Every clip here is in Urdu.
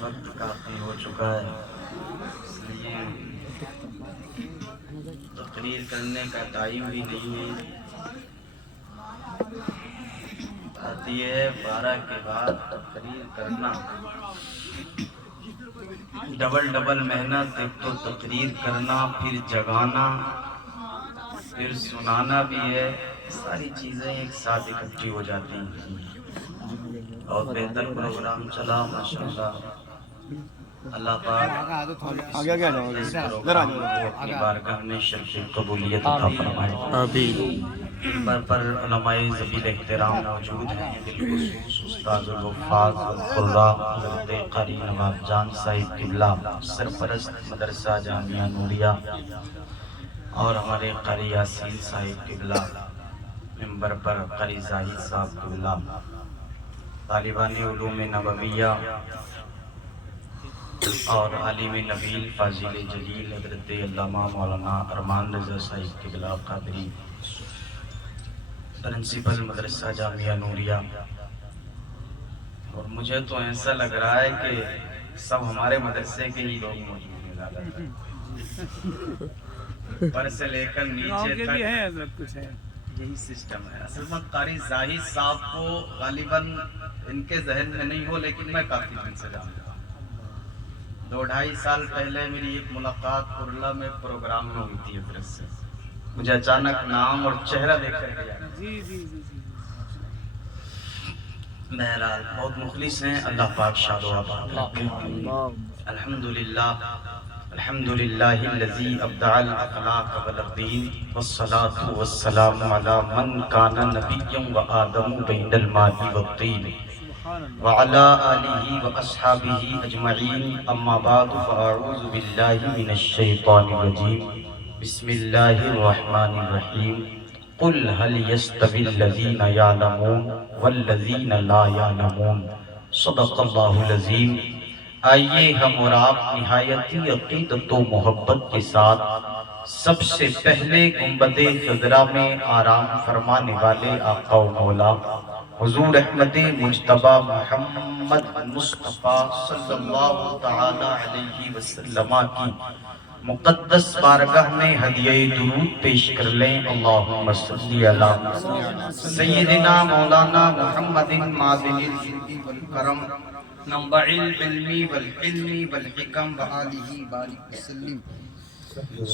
وقت کافی ہو چکا ہے، اس لیے تقریر کرنے کا ٹائم بھی نہیں ہے۔ بات یہ ہے 12 کے بعد تقریر کرنا ڈبل محنت، ایک تو تقریر کرنا، پھر جگانا، پھر سنانا بھی ہے، ساری چیزیں ایک ساتھ اکٹھی ہو جاتی ہیں۔ اور بہتر پروگرام چلا ماشاءاللہ۔ اللہ پاک اس پروگرام کو اپنی بارگاہ میں شرف قبولیت عطا فرمائے۔ ممبر پر علماء ذویل احترام موجود ہیں، بالخصوص استاد الحفاظ القراء حضرت قاری نواب جان صاحب قبلہ، سرپرست مدرسہ جامعہ نوریہ، اور ہمارے قاری یاسین صاحب قبلہ، ممبر پر قاری زاہد صاحب قبلہ، طالبان علوم نبویہ اور عالم نبیل فاضل جلیل حضرت علامہ مولانا ارمان رضا صاحب قبلہ قادری، پرنسپل مدرسہ جامعہ نوریہ۔ اور مجھے تو ایسا لگ رہا ہے کہ سب ہمارے مدرسے کے ہی لوگ موجود ہیں، اوپر سے لے کر نیچے تک یہی سسٹم ہے۔ اصل میں قاری زاہد صاحب کو غالباً ان کے ذہن میں نہیں ہو، لیکن میں کافی دن سے جانتا ہوں۔ 2-2.5 سال پہلے میری ایک ملاقات کرلا میں پروگرام میں ہوئی تھی حضرت سے، مجھے اچانک نام اور چہرہ دیکھ کر کے بہرحال بہت مخلص ہیں، اللہ پاک شاد و آباد رکھے۔ الحمدللہ الحمدللہ الذی ابدع الاخلاق والدین والصلاة والسلام علی من کان نبیا وآدم بین الماء والطین وعلى آلہ واصحابہ اجمعین، اما بعد فاعوذ باللہ من الشیطان الرجیم، بسم اللہ الرحمن الرحیم۔ قل هل يستوي الذین یعلمون والذین لا یعلمون، صدق اللہ العظیم۔ آئیے ہم اور آپ نہایتی عقیدت و محبت کے ساتھ سب سے پہلے گنبد خضرا میں آرام فرمانے والے آقا و مولا حضور احمد مجتبی محمد مصطفیٰ صلی اللہ تعالی علیہ وسلم کی مقدس بارگاہ میں ہدیہ درود پیش کر لیں۔ اللہم صلی علی سیدنا مولانا محمد معدن الجود والکرم، منبع العلم والحلم والحکم، وآلہ بارک وسلم۔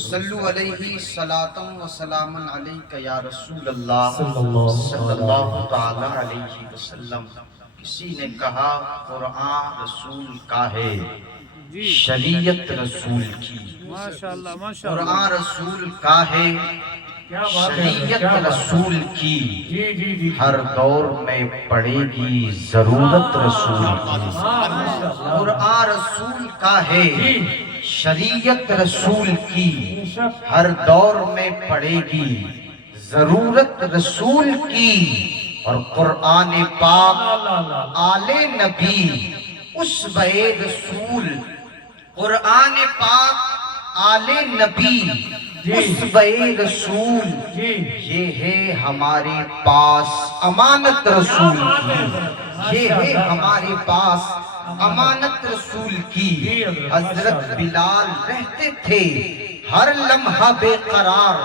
صلو علیہ صلاة و سلام علیک یا رسول اللہ صلی اللہ تعالی علیہ وسلم۔ کسی نے کہا قرآن رسول کا ہے، شریعت رسول کی۔ قرآن رسول کا ہے، شریعت رسول کی، ہر دور میں پڑے گی ضرورت رسول کی۔ قرآن رسول کا ہے، شریعت رسول کی، ہر دور میں پڑے گی ضرورت رسول کی۔ اور قرآن پاک آل نبی اسوہ رسول، قرآن پاک آل نبی اسوہ رسول، یہ ہے ہمارے پاس امانت رسول کی، یہ ہے ہمارے پاس امانت رسول کی۔ حضرت بلال رہتے تھے ہر لمحہ بے قرار،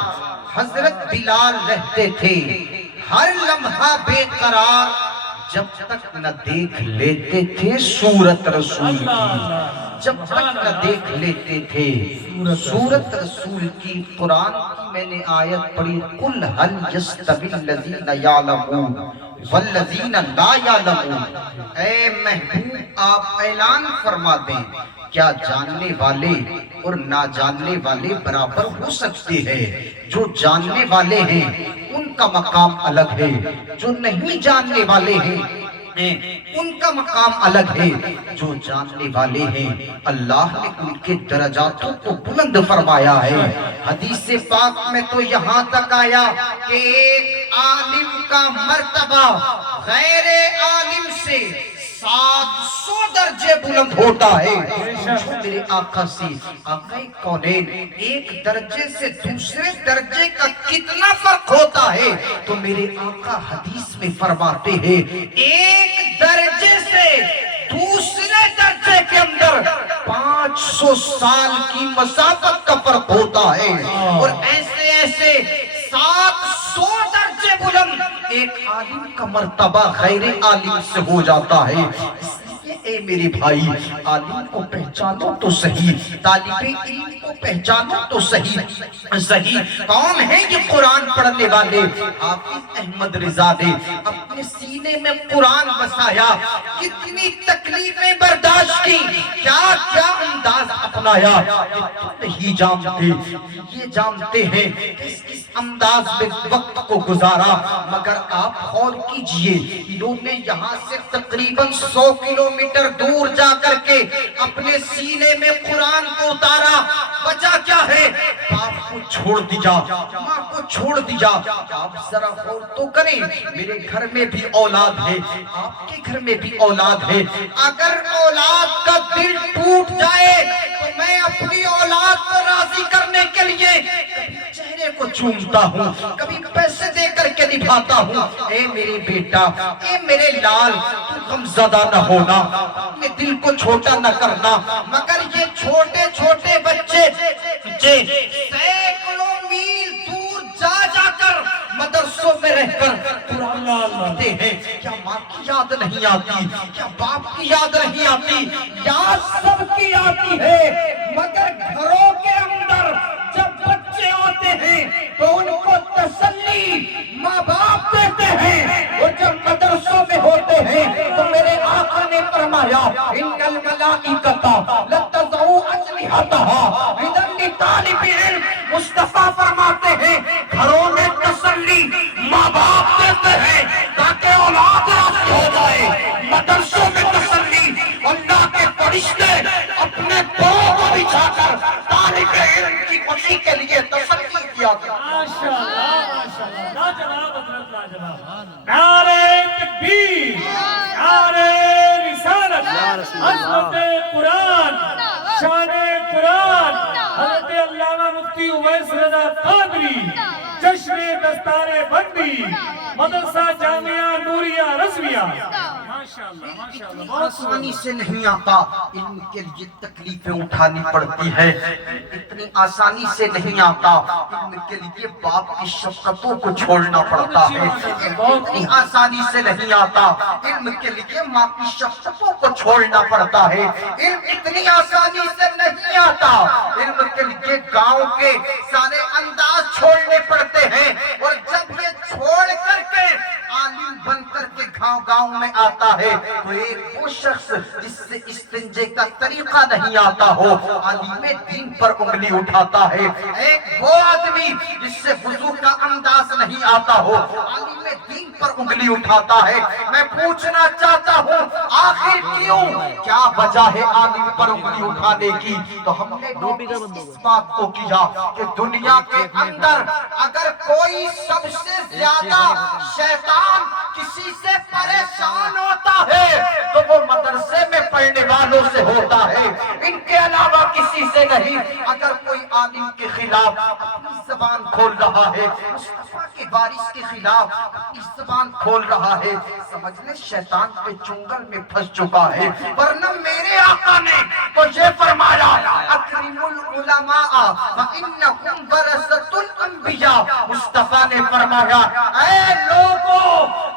حضرت بلال رہتے تھے ہر لمحہ بے قرار، جب تک نہ دیکھ لیتے تھے صورت رسول کی، جب تک نہ دیکھ لیتے تھے صورت رسول کی۔ قرآن کی میں نے آیت پڑھی، قل هل يستوي الذين يعلمون والذین لا یعلمون۔ اے محبوب آپ اعلان فرما دیں، کیا جاننے والے اور نہ جاننے والے برابر ہو سکتے ہیں؟ جو جاننے والے ہیں ان کا مقام الگ ہے، جو نہیں جاننے والے ہیں ان کا مقام الگ ہے۔ جو جاننے والے ہیں اللہ نے ان کے درجاتوں کو بلند فرمایا ہے۔ حدیث پاک میں تو یہاں تک آیا کہ ایک عالم کا مرتبہ غیر عالم سے 700 درجے بلند ہوتا ہے۔ میرے آقا سے آقا کونین ایک درجے سے دوسرے درجے کا کتنا فرق ہوتا ہے؟ تو میرے آقا حدیث میں فرماتے ہیں ایک اندر 500 سال کی مسافت کا فرق ہوتا ہے، اور ایسے ایسے 700 درجے بلند ایک عالم کا مرتبہ غیر عالم سے ہو جاتا ہے۔ اے میرے بھائی، عالم کو پہچانو تو صحیح، طالب علم کو پہچانو تو صحیح۔ کون ہے یہ قرآن پڑھنے والے؟ حافظ احمد رضا نے اپنے سینے میں قرآن بسایا، کتنی تکلیفیں برداشت کی، کیا کیا انداز اپنایا، نہیں جانتے، یہ جانتے ہیں کس کس انداز میں وقت کو گزارا، مگر آپ غور کیجئے، انہوں نے یہاں سے تقریباً 100 کلومیٹر دور جا کر کے اپنے سینے میں قرآن کو اتارا۔ وجہ کیا ہے؟ باپ کو چھوڑ دیا، ماں کو چھوڑ دیا۔ آپ ذرا غور تو کریں، میرے گھر میں بھی اولاد ہے، آپ کے گھر میں بھی اولاد ہے، اگر اولاد کا دل ٹوٹ جائے تو میں اپنی اولاد کو راضی کرنے کے لیے کبھی چہرے کو چومتا ہوں، کبھی پیسے دے کر کے نبھاتا ہوں۔ اے میرے بیٹا، اے میرے لال، تو غمزدہ نہ ہونا، اپنے دل کو چھوٹا نہ کرنا، مگر یہ چھوٹے چھوٹے بچے سینکڑوں میل دور جا جا کر مدرسوں میں رہ کر قرآن سیکھتے ہیں۔ کیا ماں کی یاد نہیں آتی؟ کیا باپ کی یاد نہیں آتی؟ یاد سب کی آتی ہے، مگر گھروں کے اندر جب بچے آتے ہیں تو ان کو تسلی ماں باپ دیتے ہیں، اور جب مدرسوں میں ہوتے ہیں تو میرے آقا نے فرمایا ان الملائکۃ لتضع اجنحتها اذا لطالب علم۔ مصطفیٰ فرماتے ہیں گھروں میں تسلی ماں باپ دیتے ہیں تاکہ اولاد راضی ہو جائے، مدرسوں میں تسلی اللہ کے فرشتے اپنے پاؤں کو بچھا کر طالب علم کی خوشی کے لیے تسلی دیا کرتے ہیں۔ ماشاءاللہ ماشاءاللہ، لاجواب حضرت، لاجواب۔ نعرہ تکبیر، نعرہ رسالت، عظمت قرآن، شان قرآن، حضرت علامہ مفتی اویس رضا قادری، جشن دستار بندی، مدرسہ جامعہ نوریہ رضویہ۔ ماشاءاللہ ماشاءاللہ، اتنی آسانی سے نہیں آتا، علم کے لیے تکلیفیں اٹھانی پڑتی ہے، اتنی آسانی سے نہیں آتا، علم کے لیے باپ کی شفقتوں کو چھوڑنا پڑتا ہے، اتنی آسانی سے نہیں آتا، علم کے لیے ماں کی شفقتوں کو چھوڑنا پڑتا ہے، علم اتنی آسانی سے نہیں آتا، علم کے لیے گاؤں کے سارے انداز چھوڑنے پڑتے ہیں، اور جب یہ چھوڑ کر کے عالم بن کر کے گاؤں میں آتا ہے تو ایک وہ شخص جس سے استنجے کا طریقہ نہیں آتا ہو عالم دین پر انگلی اٹھاتا ہے، ایک وہ آدمی جس سے وضو کا انداز نہیں آتا ہو عالم دین پر انگلی اٹھاتا ہے۔ میں پوچھنا چاہتا ہوں آخر کیوں، کیا وجہ ہے عالم پر انگلی اٹھانے کی؟ تو ہم نے اس بات کو کیا کہ دنیا کے اندر اگر کوئی سب سے زیادہ شیطان کسی سے پریشان ہوتا ہے تو وہ مدرسے میں پڑھنے والوں سے ہوتا ہے، ان کے علاوہ کسی سے نہیں۔ اگر کوئی عالم کے خلاف اپنی زبان کھول رہا ہے، مصطفیٰ کے وارث کے خلاف اپنی زبان کھول رہا ہے، سمجھ لیں شیطان پہ چنگل میں پھنس چکا ہے، ورنہ میرے آقا نے تو یہ فرمایا اکرم العلماء فإنہم ورثۃ الانبیاء۔ مصطفیٰ نے فرمایا اے لوگوں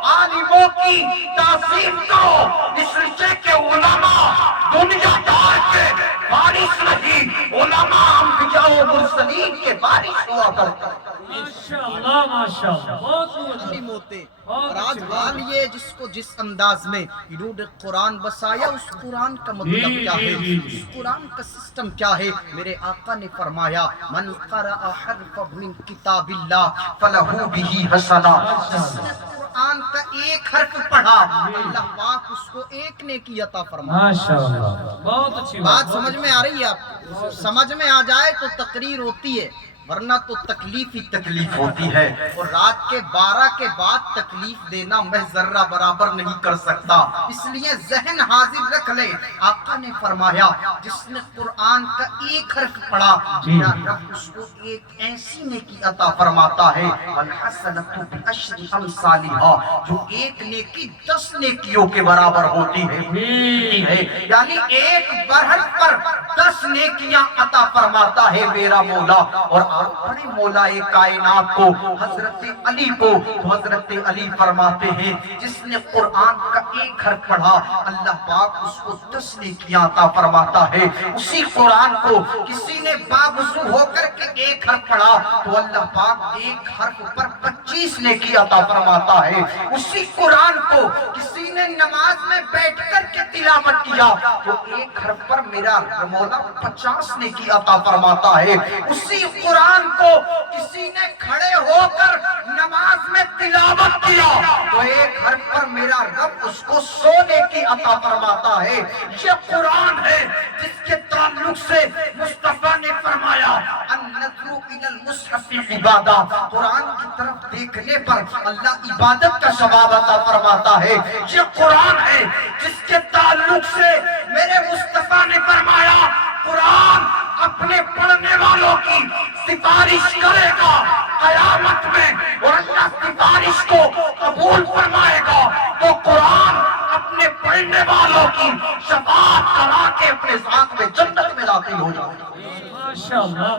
عالموں کی تعظیم کرو، اس لیے کہ علماء دنیا دار کے وارث نہیں، علماء انبیاء و مرسلین کے وارث ہوا کرتے ہیں۔ ماشاءاللہ ماشاءاللہ، بہت عالم ہوتے، اور آج حال یہ جس کو جس انداز میں انہوں نے قرآن بسایا، اس قرآن کا مطلب کیا ہے، اس قرآن کا سسٹم کیا ہے؟ میرے آقا نے فرمایا من قرأ حرفا من کتاب اللہ فلہ بہ حسنہ، جس نے قرآن کا ایک حرف پڑھا اللہ پاک اس کو ایک نیکی عطا فرمایا۔ ماشاءاللہ، بہت اچھی بات سمجھ میں آ رہی ہے آپ کو؟ سمجھ میں آ جائے تو تقریر ہوتی ہے، ورنہ تو تکلیف ہی تکلیف ہوتی ہے، اور رات کے 12 کے بعد تکلیف دینا میں ذرہ برابر نہیں کر سکتا، اس لیے ذہن حاضر رکھ لے۔ آقا نے فرمایا جس نے قرآن کا ایک حرف پڑھا میرا رب اس کو ایک ایسی نیکی عطا فرماتا ہے، الحسنۃ بعشر امثالھا، جو ایک نیکی 10 نیکیوں کے برابر ہوتی ہے، یعنی ایک برحق پر 10 نیکیاں عطا فرماتا ہے میرا مولا۔ اور آپ بڑے مولا کائنات کو، حضرت علی کو، تو حضرت علی فرماتے ہیں جس نے قرآن کا ایک حرف پڑھا اللہ پاک اس کو 10 نیکیاں عطا فرماتا ہے۔ اسی قرآن کو کسی نے باوضو ہو کر کے ایک حرف پڑھا تو اللہ پاک ایک حرف پر 25 نیکی عطا فرماتا ہے۔ اسی قرآن کو کسی نے نماز میں بیٹھ کر کے تلاوت کیا تو ایک حرف پر میرا مولا 50 نیکی عطا فرماتا ہے۔ اسی قرآن کو کسی نے کھڑے ہو کر نماز میں تلاوت کیا تو ایک حرف پر میرا رب اس کو 100 نیکی عطا فرماتا ہے۔ یہ قرآن ہے جس کے تعلق سے مصطفیٰ نے فرمایا النظر الی المصحف عبادہ، قرآن کی طرف دیکھنے پر اللہ عبادت کا ثواب عطا فرماتا ہے۔ یہ قرآن ہے جس کے تعلق سے میرے مصطفیٰ نے فرمایا قرآن اپنے پڑھنے والوں کی سفارش کرے گا قیامت میں، اور اللہ سفارش کو قبول فرمائے گا تو قرآن اپنے پڑھنے والوں کی شفاعت کرا کے اپنے ساتھ میں جنت میں داخل ہو جائے گا۔ ماشاءاللہ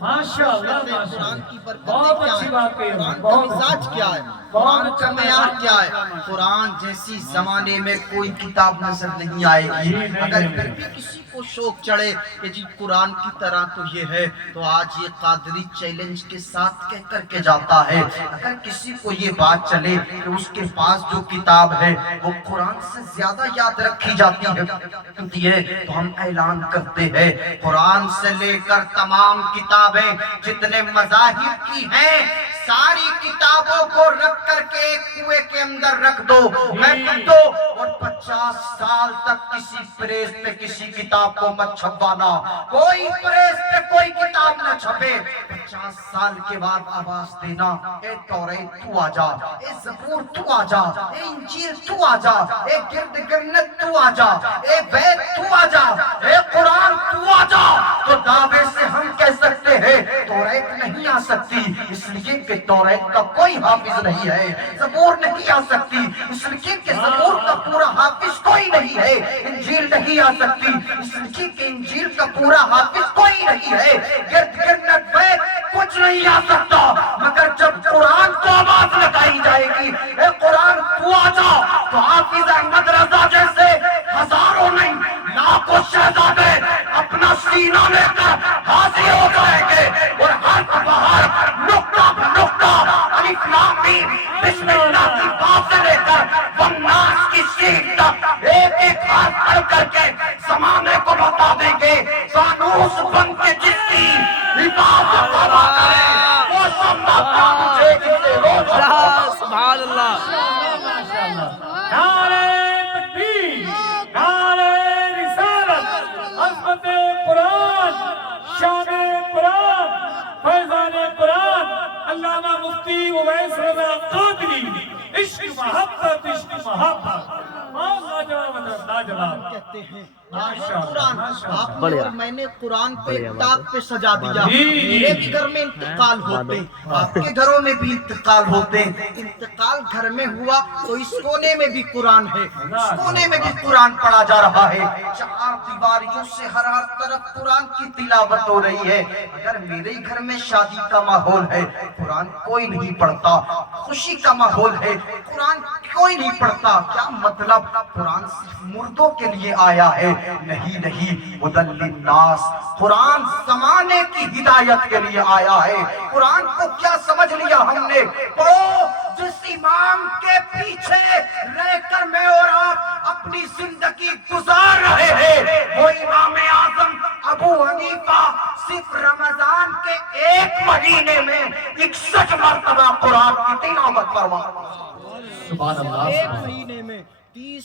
ماشاءاللہ قرآن کی برکتیں بہت کیا اچھی ہیں، بات کہی، قرآن کا بہت مزاج کیا ہے، قرآن کا معیار کیا ہے۔ قرآن جیسی زمانے میں کوئی کتاب نظر نہیں آئے گی۔ اگر پھر بھی کسی کو شوق چڑھے کہ جی قرآن کی طرح تو یہ ہے، تو آج یہ قادری چیلنج کے ساتھ کہہ کر کے جاتا ہے اگر کسی کو یہ بات چلے کہ اس کے پاس جو کتاب ہے وہ قرآن سے زیادہ یاد رکھی جاتی ہے تو ہم اعلان کرتے ہیں قرآن سے لے کر تمام کتابیں جتنے مذاہب کی ہیں ساری کتابوں کو رکھ کر کے ایک کنویں کے اندر رکھ دو، رکھ دو، اور 50 سال تک کسی پریس پہ کسی کتاب کو مت چھپوانا، کوئی پریس پہ کوئی کتاب نہ چھپے۔ 50 سال کے بعد آواز دینا اے توریت تو آ جا، اے زبور تو آ جا، اے انجیل تو آ جا، اے گرد گرنت تو آ جا، اے وید تو آ جا، اے قرآن تو آ جا، تو دعوے سے ہم کہہ سکتے ہیں توریت نہیں آ سکتی اس لیے کہ توریت کا کوئی حافظ نہیں ہے، زبور نہیں آ سکتی اس لیے کہ زبور کا پورا حافظ کوئی نہیں ہے، انجیل نہیں آ سکتی اس لیے کہ انجیل کا پورا حافظ کوئی نہیں ہے، گرد گرنت وید کچھ نہیں آ سکتا، مگر جب قرآن کو آواز لگائی جائے گی اے قرآن تو آ جا تو حافظ احمد رضا جیسے ہزاروں نہیں لاکھوں شہزادے اپنا سینہ لے کر حاضر ہو جائیں گے اور حرف بحرف نقطہ بنقطہ الف لام میم بسم اللہ کی بات سے لے کر والناس کی سین تک ایک ایک حرف پڑھ کر کے زمانے کو بتا دیں گے فانوس بن کے جس کی حفاظت کروا کرے وہ شمع کا مجھے جسے روشن سبحان اللہ نعرہ تکبیر، نعرہ رسالت، عظمت قرآن، شان قرآن، فیضان قرآن، علامہ مفتی اویس رضا قادری، عشق محبت عشق محبت لاجواب کہتے ہیں قرآن آپ نے اور میں نے قرآن کو ایک تاق پہ سجا دیا، میرے بھی گھر میں انتقال ہوتے آپ کے گھروں میں بھی انتقال ہوتے، انتقال گھر میں ہوا تو اس کونے میں بھی قرآن ہے، اس کونے میں بھی قرآن پڑھا جا رہا ہے، 4 دیواریوں سے ہر طرف قرآن کی تلاوت ہو رہی ہے۔ اگر میرے گھر میں شادی کا ماحول ہے قرآن کوئی نہیں پڑھتا، خوشی کا ماحول ہے قرآن کوئی نہیں پڑھتا، کیا مطلب قرآن صرف مردوں کے لیے آیا ہے؟ نہیں نہیں، ہدی للناس، قرآن زمانے کی ہدایت کے لیے آیا ہے۔ قرآن کو کیا سمجھ لیا ہم نے؟ پڑھو جس امام کے پیچھے رہ کر میں اور آپ اپنی زندگی گزار رہے ہیں وہ امام اعظم ابو حنیفہ صرف رمضان کے 1 مہینے میں 61 مرتبہ قرآن کی تلاوت فرما، سبحان اللہ، ایک مہینے میں 30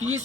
30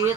1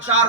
4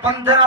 15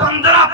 15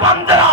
15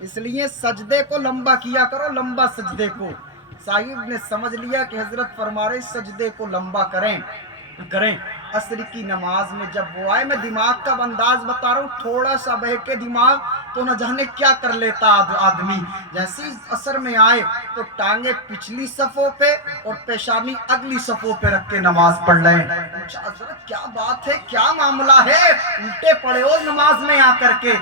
اس لیے سجدے کو لمبا کیا کرو، لمبا سجدے کو. صاحب نے سمجھ لیا کہ حضرت فرما رہے سجدے کو لمبا کریں. عصر کی نماز میں جب وہ آئے، میں دماغ کا انداز بتا رہا ہوں، تھوڑا سا بہکے دماغ تو نہ جانے کیا کر لیتا آدمی. جیسے عصر میں آئے تو ٹانگیں پچھلی صفوں پہ اور پیشانی اگلی صفوں پہ رکھ کے نماز پڑھ رہے ہیں. پوچھا حضرت کیا بات ہے، کیا معاملہ ہے، الٹے پڑے ہو نماز میں آ کر کے.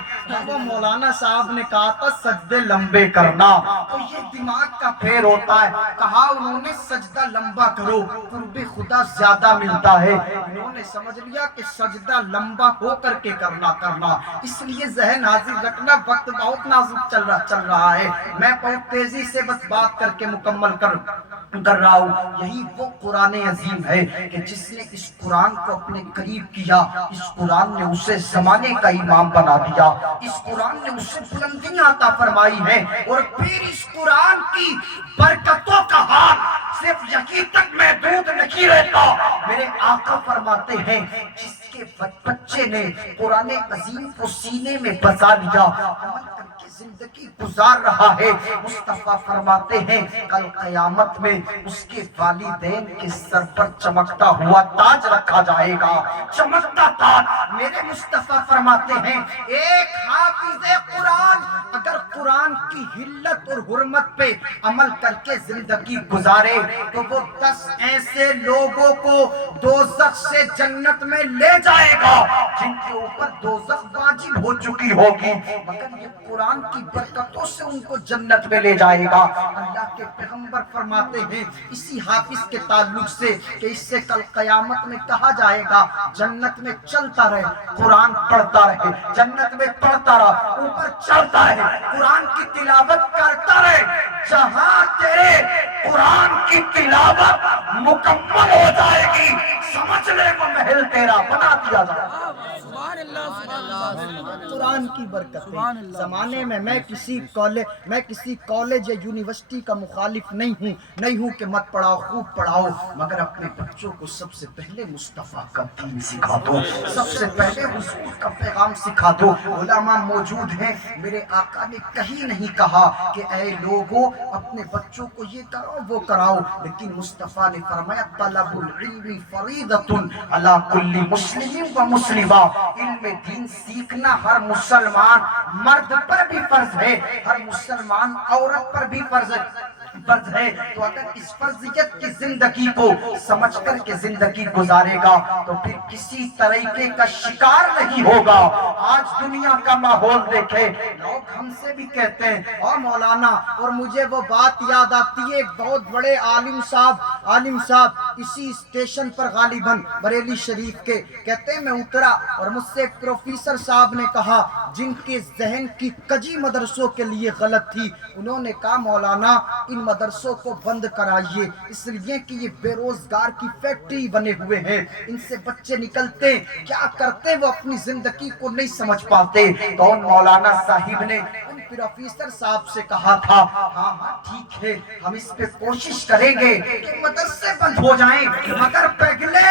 وہ مولانا صاحب نے کہا تھا سجدے لمبے کرنا، تو یہ دماغ کا پھیر ہوتا ہے. کہا انہوں نے سجدہ لمبا کرو، قرب خدا زیادہ ملتا ہے. انہوں نے سمجھ لیا کہ سجدہ لمبا ہو کر کے کرنا. اس لیے ذہن حاضر رکھنا، وقت بہت نازک چل رہا ہے. میں بہت تیزی سے بس بات کر کے مکمل کر رہا ہوں. یہی وہ قرآن عظیم ہے کہ جس نے اس قرآن کو اپنے قریب کیا، اس قرآن نے اسے زمانے کا امام بنا دیا، اس قرآن نے اسے بلندیاں عطا فرمائی ہیں. اور پھر اس قرآن کی برکتوں کا حال صرف یہی تک محدود نہیں رہتا. میرے آقا فرماتے ہیں جس کے بچے نے قرآن عظیم کو سینے میں بسا لیا، عمل کر کے زندگی گزار رہا ہے، مصطفیٰ فرماتے ہیں کل قیامت میں اس کے والدین کے سر پر چمکتا ہوا تاج رکھا جائے گا. چمکتا تاج. میرے مصطفیٰ فرماتے ہیں ایک حافظ قرآن اگر قرآن کی حلت اور حرمت پہ عمل کر کے زندگی گزارے تو وہ 10 ایسے لوگوں کو دوزخ سے جنت میں لے جائے گا جن کے اوپر دوزخ واجب ہو چکی ہوگی، مگر یہ قرآن کی برکتوں سے ان کو جنت میں لے جائے گا. اللہ کے پیغمبر فرماتے ہیں اسی حافظ کے تعلق سے کہ اس سے کل قیامت میں کہا جائے گا جنت میں چلتا رہے، قرآن پڑھتا رہے، جنت میں پڑھتا رہا، اوپر چلتا رہے، قرآن کی تلاوت کرتا رہے. جہاں تیرے قرآن کی تلاوت مکمل ہو جائے گی سمجھ لے وہ محل تیرا بنا دیا جائے گا. قرآن کی برکت. زمانے میں میں کسی کالج یا یونیورسٹی کا مخالف نہیں ہوں کہ مت پڑھاؤ، خوب پڑھاؤ، مگر اپنے بچوں کو سب سے پہلے مصطفیٰ کا دین سکھا دو، سب سے پہلے حضور کا پیغام سکھا دو. علماء موجود ہیں، میرے آقا نے کہیں نہیں کہا کہ اے لوگوں اپنے بچوں کو یہ کراؤ وہ کراؤ، لیکن مصطفیٰ نے فرمایا طلب العلم فریضۃ علی کل مسلم و مسلمہ. علم دین سیکھنا ہر مسلمان مرد پر بھی فرض ہے، ہر مسلمان عورت پر بھی فرض ہے. تو اگر اس فرضیت کی زندگی کو سمجھ کر کے زندگی گزارے گا تو پھر کسی طریقے کا شکار نہیں ہوگا. آج دنیا کا ماحول دیکھے، لوگ ہم سے بھی کہتے ہیں اور مولانا، اور مجھے وہ بات یاد آتی ہے ایک بہت بڑے عالم صاحب اسی اسٹیشن پر غالباً بریلی شریف کے کہتے ہیں میں اترا اور مجھ سے ایک پروفیسر صاحب نے کہا جن کے ذہن کی کجی مدرسوں کے لیے غلط تھی، انہوں نے کہا مولانا ان مدرسوں کو بند کرائیے، اس لیے کہ یہ بے روزگار کی فیکٹری بنے ہوئے ہیں، ان سے بچے نکلتے کیا کرتے وہ اپنی زندگی کو نہیں سمجھ پاتے. تو مولانا صاحب نے ان پروفیسر صاحب سے کہا تھا ہاں ٹھیک ہے ہم اس پہ کوشش کریں گے کہ مدرسے بند ہو جائیں، مگر پہلے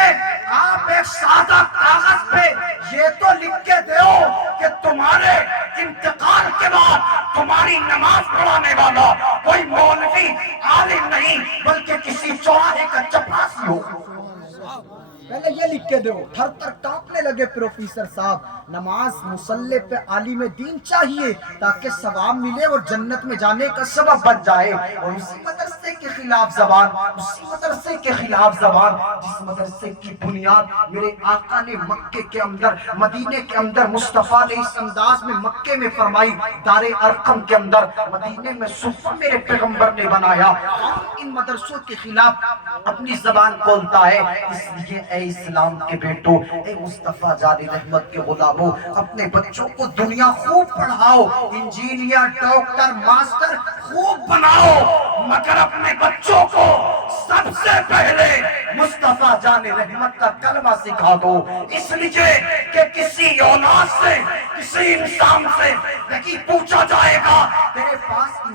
آپ ایک سادہ کاغذ پہ یہ تو لکھ کے دو کہ تمہارے انتقال کے بعد تمہاری نماز پڑھانے والا کوئی مولوی عالم نہیں بلکہ کسی چوراہے کا چپراسی ہو. پہلے یہ لکھ کے دو. تھر تھر کانپنے لگے پروفیسر صاحب. نماز مصلی پہ عالم دین چاہیے تاکہ ثواب ملے اور جنت میں جانے کا سبب بن جائے. اور اسی مدرسے کے خلاف زبان جس مدرسے کی بنیاد میرے آقا نے مکے کے اندر مدینے کے اندر مصطفیٰ نے اس انداز میں مکے میں فرمائی، دار ارقم کے اندر، مدینے میں صفہ میرے پیغمبر نے بنایا. ان مدرسوں کے خلاف اپنی زبان کھولتا ہے. اس لیے اے اسلام کے بیٹو، اے مصطفیٰ جان رحمت کے غلاموں، اپنے بچوں کو دنیا خوب پڑھاؤ، انجینئر، ڈاکٹر، ماسٹر خوب بناؤ، مگر اپنے بچوں کو سب سے پہلے مصطفیٰ جان رحمت کا کلمہ سکھا دو. اس لیے کہ کسی اولاد سے، کسی انسان سے نہیں پوچھا جائے گا تیرے پاس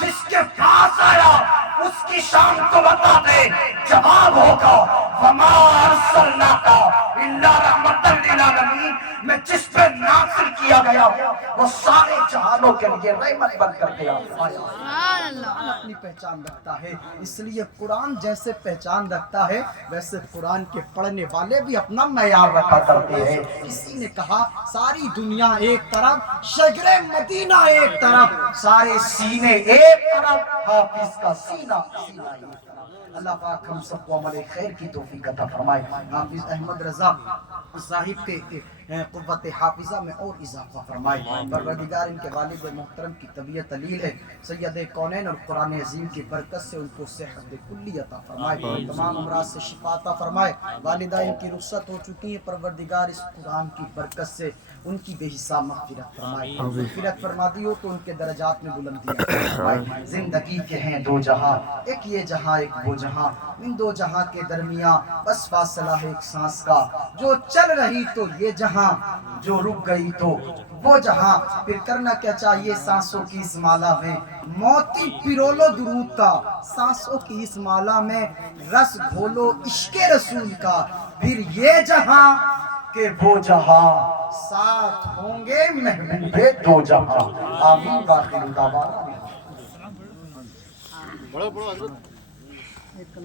جس کے پاس آیا اس کی شان کو بتا دے، جواب ہوگا وما ارسلناک الا رحمۃ للعالمین، میں جس پہ نازل کیا گیا وہ سارے جہانوں کے لیے رحمت بن کر کے آیا۔ قرآن اپنی پہچان رکھتا ہے، اس لیے قرآن جیسے پہچان رکھتا ہے ویسے قرآن کے پڑھنے والے بھی اپنا معیار رکھا کرتے ہیں۔ کسی نے کہا ساری دنیا ایک طرف، شجر مدینہ ایک طرف، سارے سینے ایک طرف، حافظ کا سینہ سینہ ایک طرف۔ اللہ پاک ہم سب کو عمل خیر کی توفیق عطا فرمائے۔ حافظ احمد رضا صاحب کے قوت حافظہ میں اور اضافہ فرمائے۔ پروردگار ان کے والد محترم کی طبیعت علیل ہے، سید کونین اور قرآن عظیم کی برکت سے ان کو صحت کلی عطا فرمائے، تمام امراض سے شفا عطا فرمائے۔ والدہ ان کی رخصت ہو چکی ہیں، پروردگار اس قرآن کی برکت سے ان کی بے حساب مغفرت فرمائے، مغفرت فرما دی ہو تو ان کے درجات میں بلندی عطا فرمائے۔ زندگی کے ہیں دو جہاں، ایک یہ جہاں ایک وہ جہاں، ان دو جہاں کے درمیان بس فاصلہ ہے ایک سانس کا، جو چل رہی تو یہ جہاں، جو رک گئی تو وہ جہاں۔ پھر کرنا کیا چاہیے سانسوں کی اس مالا میں، موتی پرولو درود کا، سانسوں کی اس مالا میں رس گھولو عشق رسول کا، پھر یہ جہاں کہ وہ جہاں، ساتھ ہوں گے محبوب دو جہاں۔ آمین باخر دعوانا۔